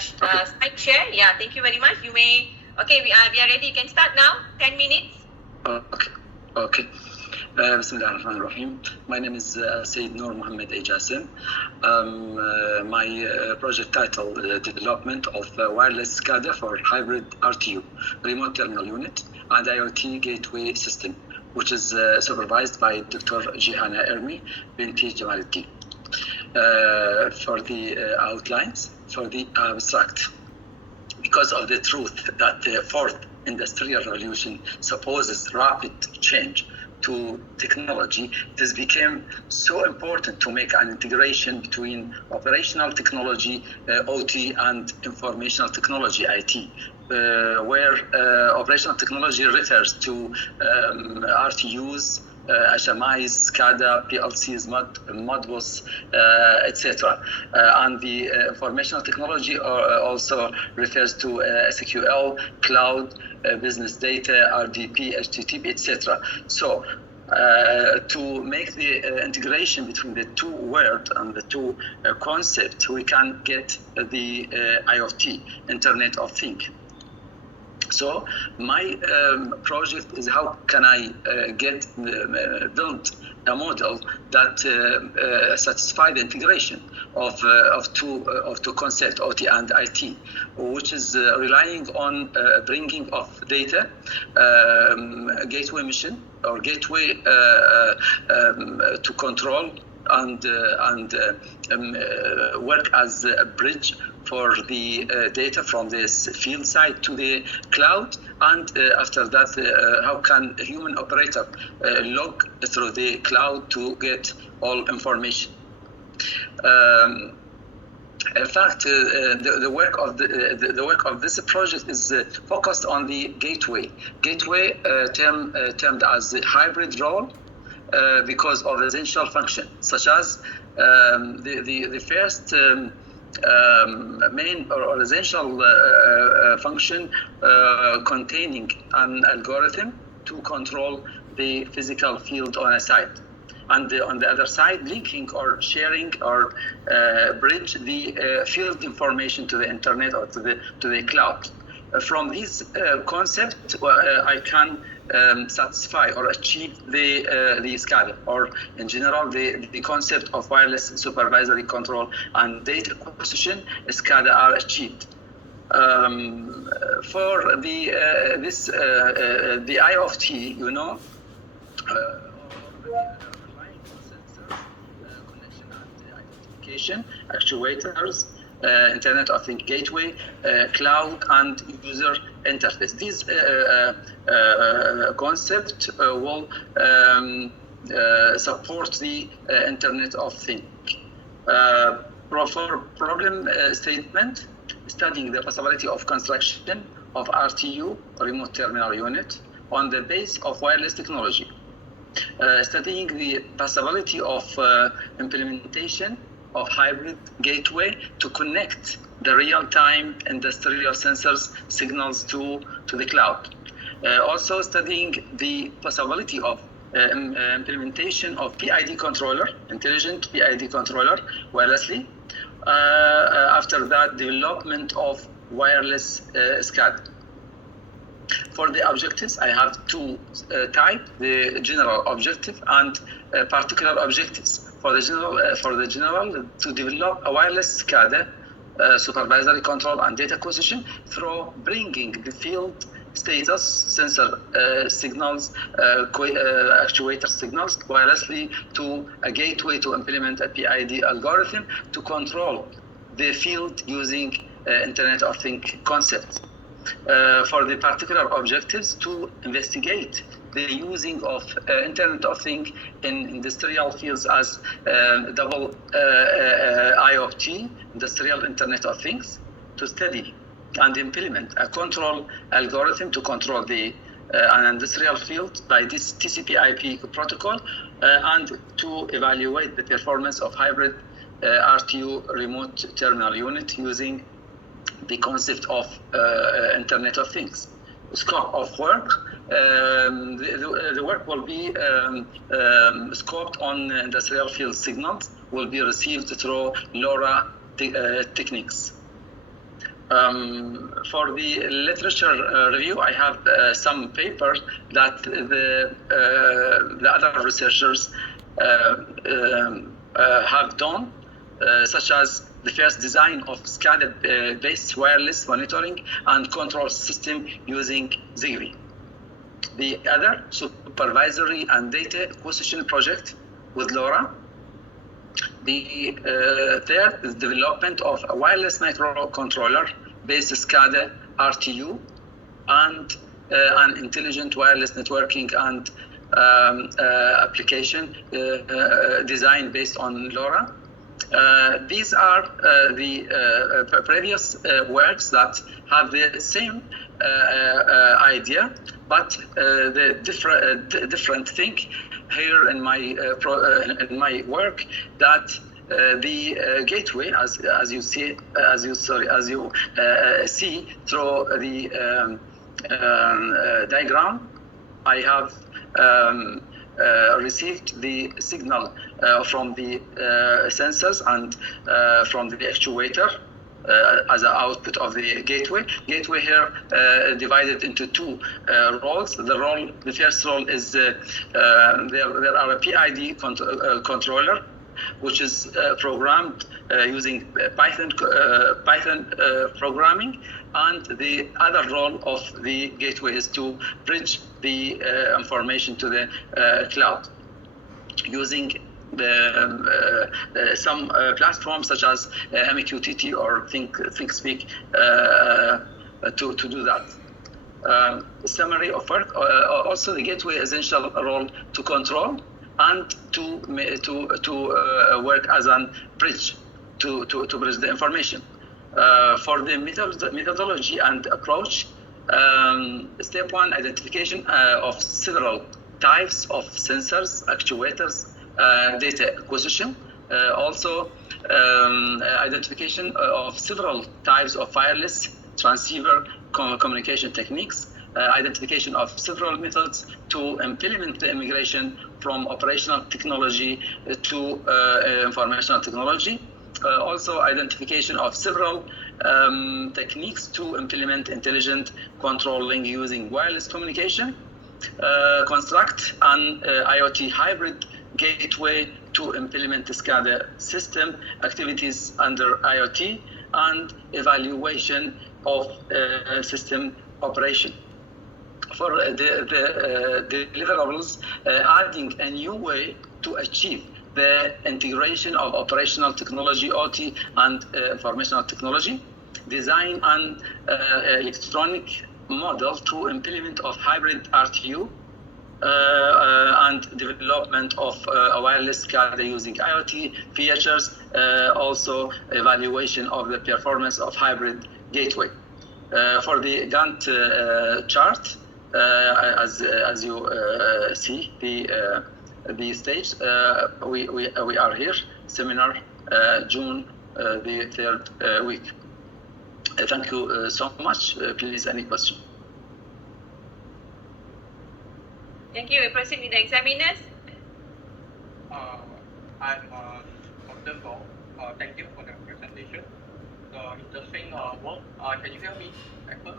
slide share. Yeah, thank you very much. You may. Okay, we are ready. You can start now. 10 minutes. Okay. Bismillah ar-Rahman ar-Rahim. My name is Sayyid Noor Mohammed Jasim. My project title, Development of Wireless SCADA for Hybrid RTU, Remote Terminal Unit, and IoT Gateway System, which is supervised by Dr. Jihana Ermi Binti Jamaluddin. For the outlines, for the abstract. Because of the truth that the fourth industrial revolution supposes rapid change to technology, this became so important to make an integration between operational technology, OT, and informational technology, IT, where operational technology refers to RTUs, HMIs, SCADA, PLCs, Modbus, etc. And the informational technology also refers to SQL, cloud, business data, RDP, HTTP, etc. So to make the integration between the two words and the two concepts, we can get the IoT, Internet of Things. So my project is how can I build a model that satisfy the integration of two concepts, OT and IT, which is relying on bringing of data, gateway mission or gateway to control and work as a bridge for the data from this field side to the cloud, and after that, how can a human operator log through the cloud to get all information. In fact, the work of this project is focused on the gateway. Gateway termed as the hybrid role because of essential function, such as the first main or essential function containing an algorithm to control the physical field on a site, and on the other side, linking or sharing or bridge the field information to the internet or to the cloud. From this concept, I can satisfy or achieve the SCADA, or in general the concept of wireless supervisory control and data acquisition. SCADA are achieved. For the IoT, you know, connection and identification, actuators, Internet of Things gateway, cloud, and user interface. This concept will support the Internet of Things. For problem statement, studying the possibility of construction of RTU, remote terminal unit, on the base of wireless technology. Studying the possibility of implementation of hybrid gateway to connect the real-time industrial sensors signals to the cloud. Also studying the possibility of implementation of PID controller, intelligent PID controller, wirelessly. After that, development of wireless SCADA. For the objectives, I have two types: the general objective and particular objectives. For the general, to develop a wireless SCADA, supervisory control and data acquisition, through bringing the field status sensor signals, actuator signals wirelessly to a gateway to implement a PID algorithm to control the field using Internet of Things concept. For the particular objectives, to investigate the using of Internet of Things in industrial fields as double IoT, industrial Internet of Things, to study and implement a control algorithm to control the an industrial field by this TCP/IP protocol, and to evaluate the performance of hybrid RTU remote terminal unit using the concept of Internet of Things. Scope of work. The work will be scoped on industrial field signals, will be received through LoRa techniques. For the literature review, I have some papers that the other researchers have done, such as the first design of SCADA-based wireless monitoring and control system using Zigbee. The other, supervisory and data acquisition project with LoRa. The third is development of a wireless microcontroller-based SCADA RTU and an intelligent wireless networking and application design based on LoRa. These are the previous works that have the same idea, but the different thing here in my work that the gateway, as you see through the diagram, I have received the signal from the sensors and from the actuator as an output of the gateway. Gateway here divided into two roles. The first role is there are a PID controller, which is programmed using Python programming, and the other role of the gateway is to bridge the information to the cloud using some platforms such as MQTT or ThinkSpeak to do that. Summary of work. Also, the gateway essential role to control and to work as a bridge to bridge the information. For the methodology and approach, step one, identification of several types of sensors, actuators, data acquisition. Also, identification of several types of wireless transceiver communication techniques. Identification of several methods to implement the migration from operational technology to informational technology. Also, identification of several techniques to implement intelligent controlling using wireless communication. Construct an IoT hybrid gateway to implement the SCADA system activities under IoT, and evaluation of system operation. For the deliverables, adding a new way to achieve the integration of operational technology, OT, and informational technology. Design an electronic model to implement of hybrid RTU and development of a wireless SCADA using IoT features. Also, evaluation of the performance of hybrid gateway. For the Gantt chart, as you see the stage, we are here. Seminar June the 3rd week. Thank you so much. Please, any question? Thank you. We proceed with the examiners. I'm Dr. Gong. Thank you for the presentation. Interesting work. Can you hear me at first?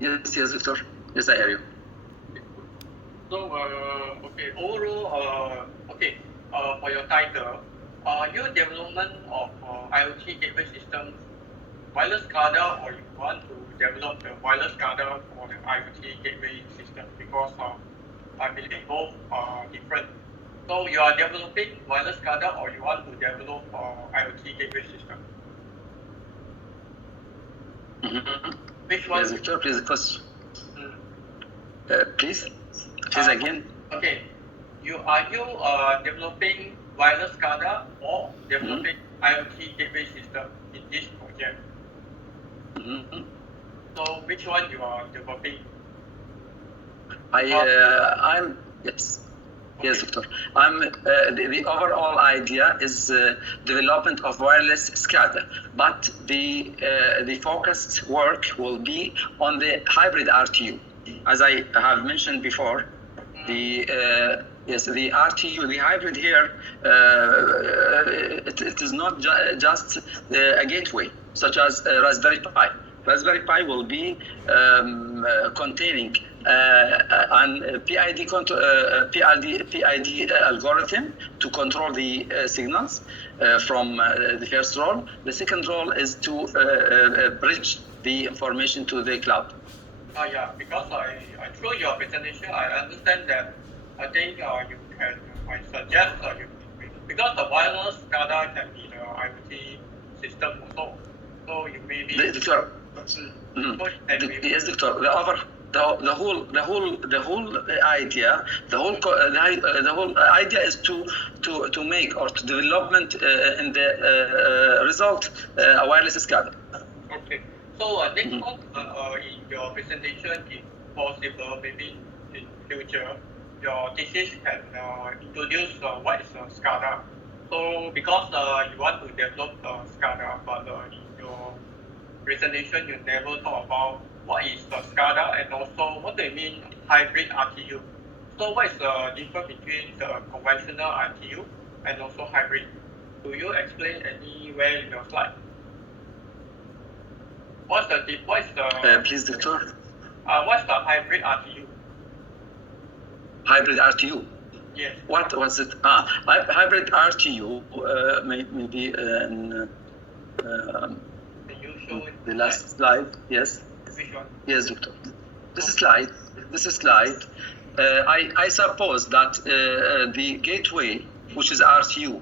Yes, Victor. Yes, I hear you. So, okay, overall, for your title, your development of IoT gateway systems, wireless SCADA, or you want to develop the wireless SCADA for the IoT gateway system, because I believe both are different. So you are developing wireless SCADA, or you want to develop IoT gateway system? Mm-hmm. Which one? Yes, Victor, please, question. Please again. Okay, are you developing wireless SCADA or developing IoT gateway system in this project? Mm-hmm. So which one you are developing? I'm yes. Okay. Yes, Victor. The overall idea is development of wireless SCADA, but the focused work will be on the hybrid RTU. As I have mentioned before, the RTU, the hybrid here, it is not just a gateway. such as Raspberry Pi. Raspberry Pi will be containing an PID algorithm to control the signals from the first role. The second role is to bridge the information to the cloud. Yeah, because I through your presentation, I understand that I think you can, I suggest because the wireless SCADA can be the IoT system also. So you may be. Doctor, yes, Doctor. The whole idea, the whole idea is to make or to development in the result a wireless SCADA. Okay. So next one, in your presentation, if possible, maybe in future, your thesis can introduce what is SCADA. So because you want to develop SCADA, but in your presentation you never talk about what is the SCADA and also what they mean hybrid RTU. So what is the difference between the conventional RTU and also hybrid? Do you explain anywhere in your slide? Please, Doctor. What's the hybrid RTU? Hybrid RTU. Yes. What was it? Hybrid RTU. Maybe Can you show it? the last slide. Yes. Which one? Yes, Doctor. This is slide. I suppose that the gateway, which is RTU,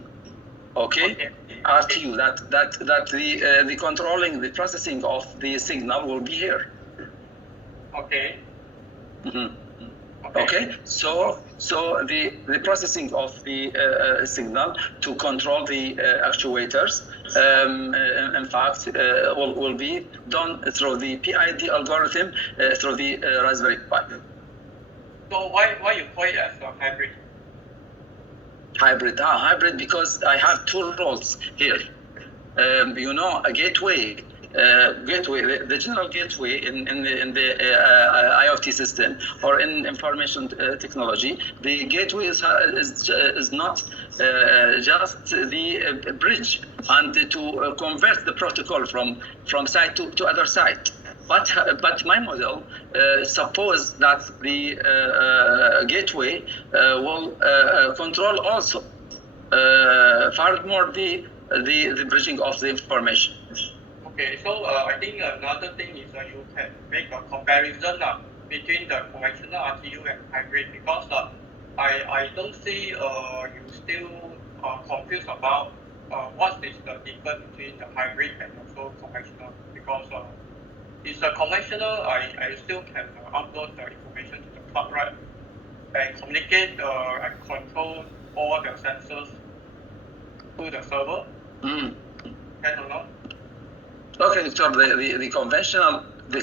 okay. RTU, that the controlling, the processing of the signal will be here. Okay. Mm-hmm. Okay, so the processing of the signal to control the actuators, in fact, will be done through the PID algorithm through the Raspberry Pi. So why you call it as a hybrid? Hybrid because I have two roles here. A gateway, the general gateway in the IoT system or in information technology. The gateway is not just the bridge and to convert the protocol from site to other site. But my model suppose that the gateway will control also furthermore the bridging of the information. Okay, so I think another thing is you can make a comparison between the conventional RTU and hybrid because I don't see you still confused about what is the difference between the hybrid and also conventional because it's a conventional, I still can upload the information to the cloud, right? And communicate and control all the sensors to the server. Can or not? Okay, Doctor. The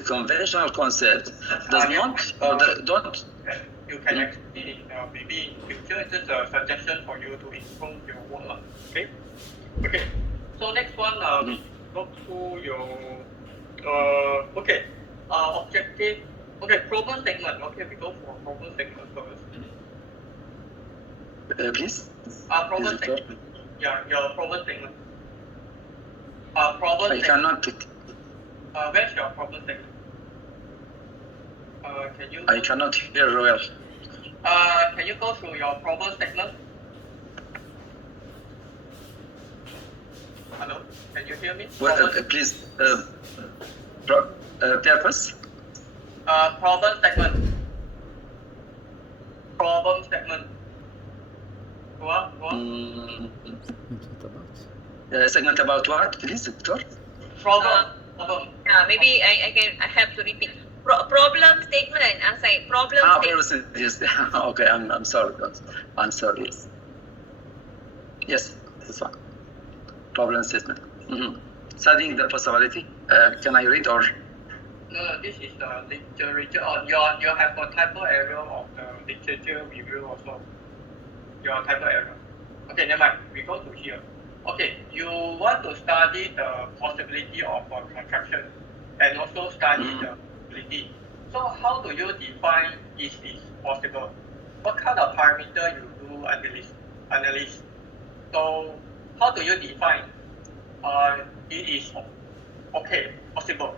conventional concept does not or don't. You can explain it maybe in future. It's just a suggestion for you to improve your work. Okay. Okay. So next one, go through your objective. Okay, problem statement. Okay, we go for problem statement first. Please. Problem statement. Yeah, your problem statement. Problem I statement. cannot take. Where's your problem statement? Can you? I cannot hear well. Can you go through your problem statement? Hello, can you hear me? Well, please. Purpose. Problem statement. Problem statement. What? Segment about what, please, Doctor? Problem. Maybe I have to repeat. Problem statement. I say problem statement. Yes. Okay, I'm sorry. I'm sorry. Yes, this one. Problem statement. Studying the possibility. Can I read or? No, this is the literature. You have a typo error of the literature review also. Your typo error. Okay, never mind. We go to here. Okay, you want to study the possibility of contraction and also study the possibility. So how do you define is this possible? What kind of parameter you do analysis? So how do you define it is okay, possible.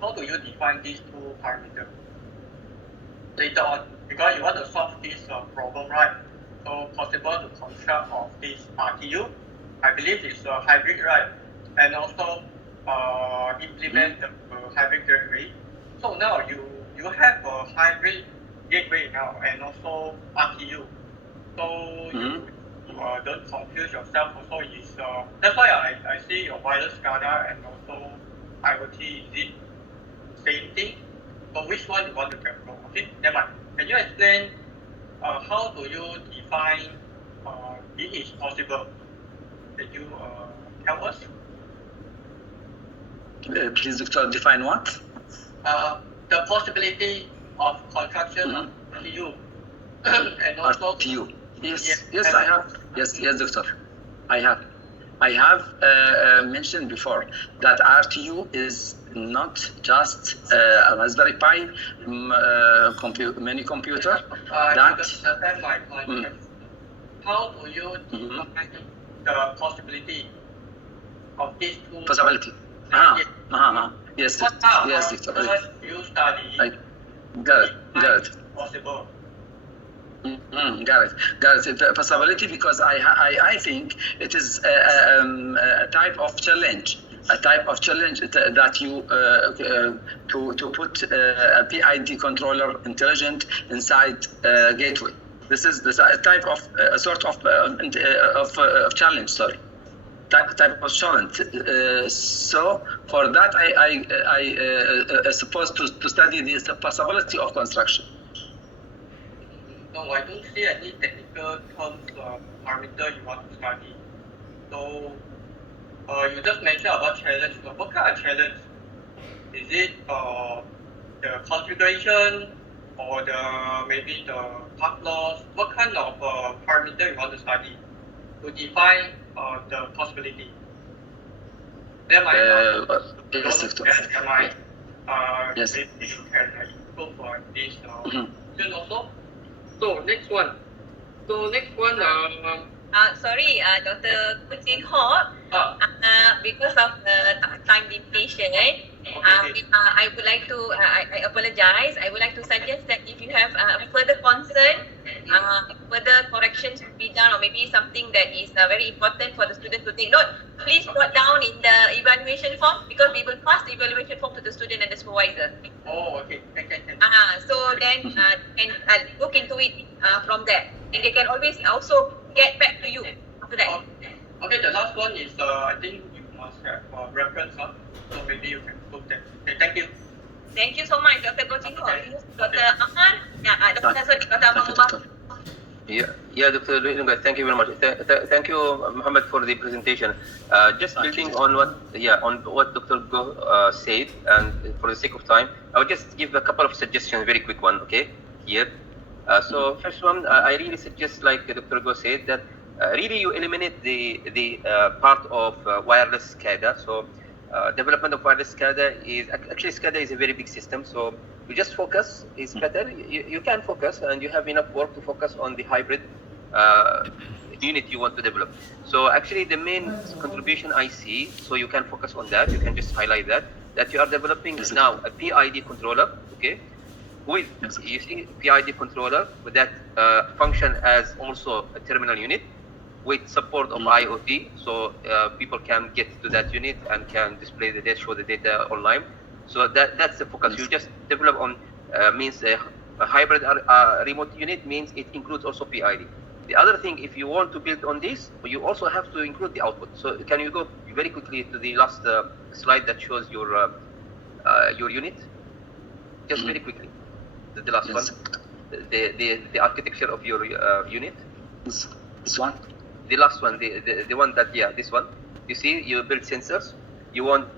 How do you define these two parameters? Later on, because you want to solve this problem, right? So possible to construct of this RTU. I believe it's a hybrid, right? And also implement the hybrid gateway. So now you have a hybrid gateway now and also RTU. So you don't confuse yourself. Also, is that's why I see your wireless SCADA and also IoT. Is it same thing? So which one you want to control? Okay, never mind. Can you explain how do you define it is possible? Can you tell us? Please, Doctor, define what? The possibility of construction of RTU and also RTU. Yes, yes, I have. Yes, Doctor. I have mentioned before that RTU is not just a Raspberry Pi mini computer. That understand my question. How do you define the possibility of these two? Possibility. Yes, Doctor. First, you study. Got it. Possible. Got it. The possibility, because I think it is a type of challenge. That you to put a PID controller intelligent inside gateway. This is a type of sort of challenge. Sorry, type of challenge. So for that, I supposed to study the possibility of construction. No, I don't see any technical terms parameter you want to study. So you just mentioned about challenge. So what kind of challenge? Is it the configuration or maybe the path loss? What kind of parameter you want to study to define the possibility? Then Yes, Doctor. Yes. Maybe you can improve for this question also. So next one. Sorry, Dr. Koh Chin Ho, because of the time limitation, I would like to, I apologize. I would like to suggest that if you have further concern, further corrections to be done, or maybe something that is very important for the student to take note, please note down in the evaluation form, because we will pass the evaluation form to the student and the supervisor. Oh, okay. So then can look into it from there, and they can always also get back to you after that. Okay, the last one is I think you must have reference, so maybe you can put that. Okay, thank you. Thank you so much, Dr. Koh Chin Ho. Dr. Ahmad, Dr. Ahmad Mubarak. Dr. Lunga, thank you very much. Thank you, Muhammad, for the presentation. Just building on what Dr. Goh said, and for the sake of time, I will just give a couple of suggestions, very quick one, okay, here. So first one, I really suggest, like Dr. Goh said, that really you eliminate the part of wireless SCADA. So development of wireless SCADA is, actually SCADA is a very big system, so you just focus is better. You can focus, and you have enough work to focus on the hybrid unit you want to develop. So actually the main contribution I see, so you can focus on that, you can just highlight that you are developing now a PID controller, okay, with, you see, PID controller with that function as also a terminal unit with support of IoT, so people can get to that unit and can display the data, show the data online. So that's the focus. You just develop on means a hybrid remote unit means it includes also PID. The other thing, if you want to build on this, you also have to include the output. So can you go very quickly to the last slide that shows your unit? Just very quickly, the last one, the architecture of your unit. This one. The last one, the one that, this one. You see, you build sensors. You want.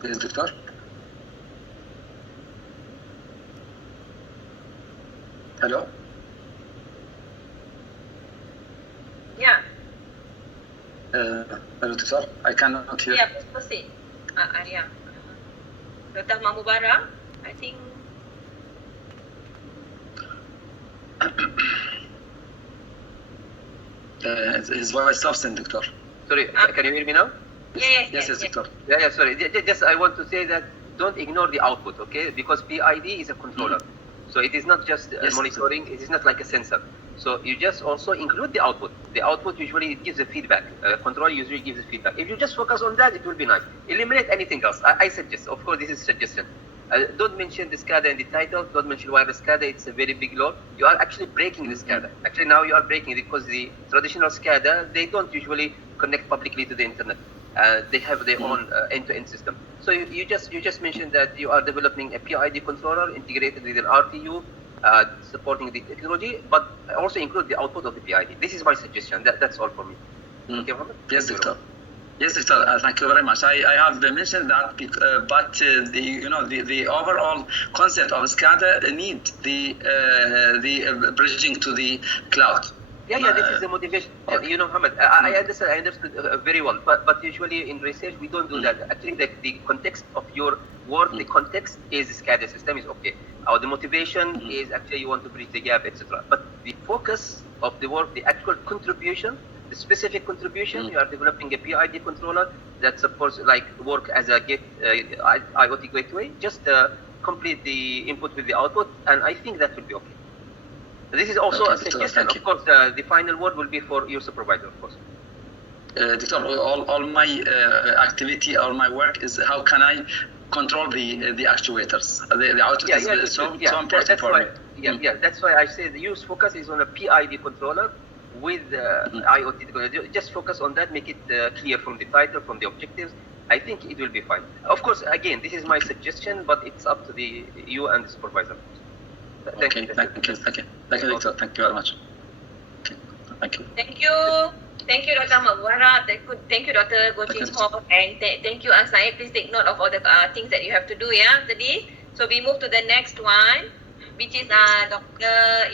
Please, Doctor. Hello. Yeah. Hello, Doctor. I cannot hear. Yeah, please proceed. Dr. Ahmad Mubarak, I think. his voice softened, Doctor. Sorry, can you hear me now? Yes, Doctor. Yeah, sorry. Just I want to say that don't ignore the output, okay? Because PID is a controller. So it is not just Yes, monitoring, it is not like a sensor. So you just also include the output. The output usually gives a feedback. Controller usually gives a feedback. If you just focus on that, it will be nice. Eliminate anything else. I suggest, of course, this is suggestion. Don't mention the SCADA in the title. Don't mention wireless SCADA. It's a very big load. You are actually breaking the SCADA. Actually, now you are breaking it because the traditional SCADA, they don't usually connect publicly to the internet. They have their own end-to-end system. So you just mentioned that you are developing a PID controller integrated with an RTU, supporting the technology, but also include the output of the PID. This is my suggestion. That's all for me. Okay, Mohammed? Yes, Doctor. Yes, Doctor. Thank you very much. I have mentioned that, but the overall concept of SCADA need the bridging to the cloud. Yeah, this is the motivation. Okay. Mohammed, I understand. I understood very well. But usually in research we don't do that. Actually, the context of your work, the context is SCADA system is okay. The motivation is actually you want to bridge the gap, etc. But the focus of the work, the actual contribution, the specific contribution, you are developing a PID controller that supports like work as a IoT gateway. Just complete the input with the output, and I think that will be okay. This is also a suggestion. Of course, the final word will be for your supervisor, of course. Doctor, all my activity, all my work is how can I control the actuators. The output is so important for me. Yeah, that's why I say the use focus is on a PID controller with IoT technology. Just focus on that, make it clear from the title, from the objectives. I think it will be fine. Of course, again, this is my suggestion, but it's up to you and the supervisor. Thank you, Doctor. Thank you very much. Okay. Thank you. Thank you, Dr. Mawara. Thank you, Dr. Goh Chin Ho, and thank you, Asai. Please take note of all the things that you have to do, yeah, after this. So we move to the next one, which is Dr.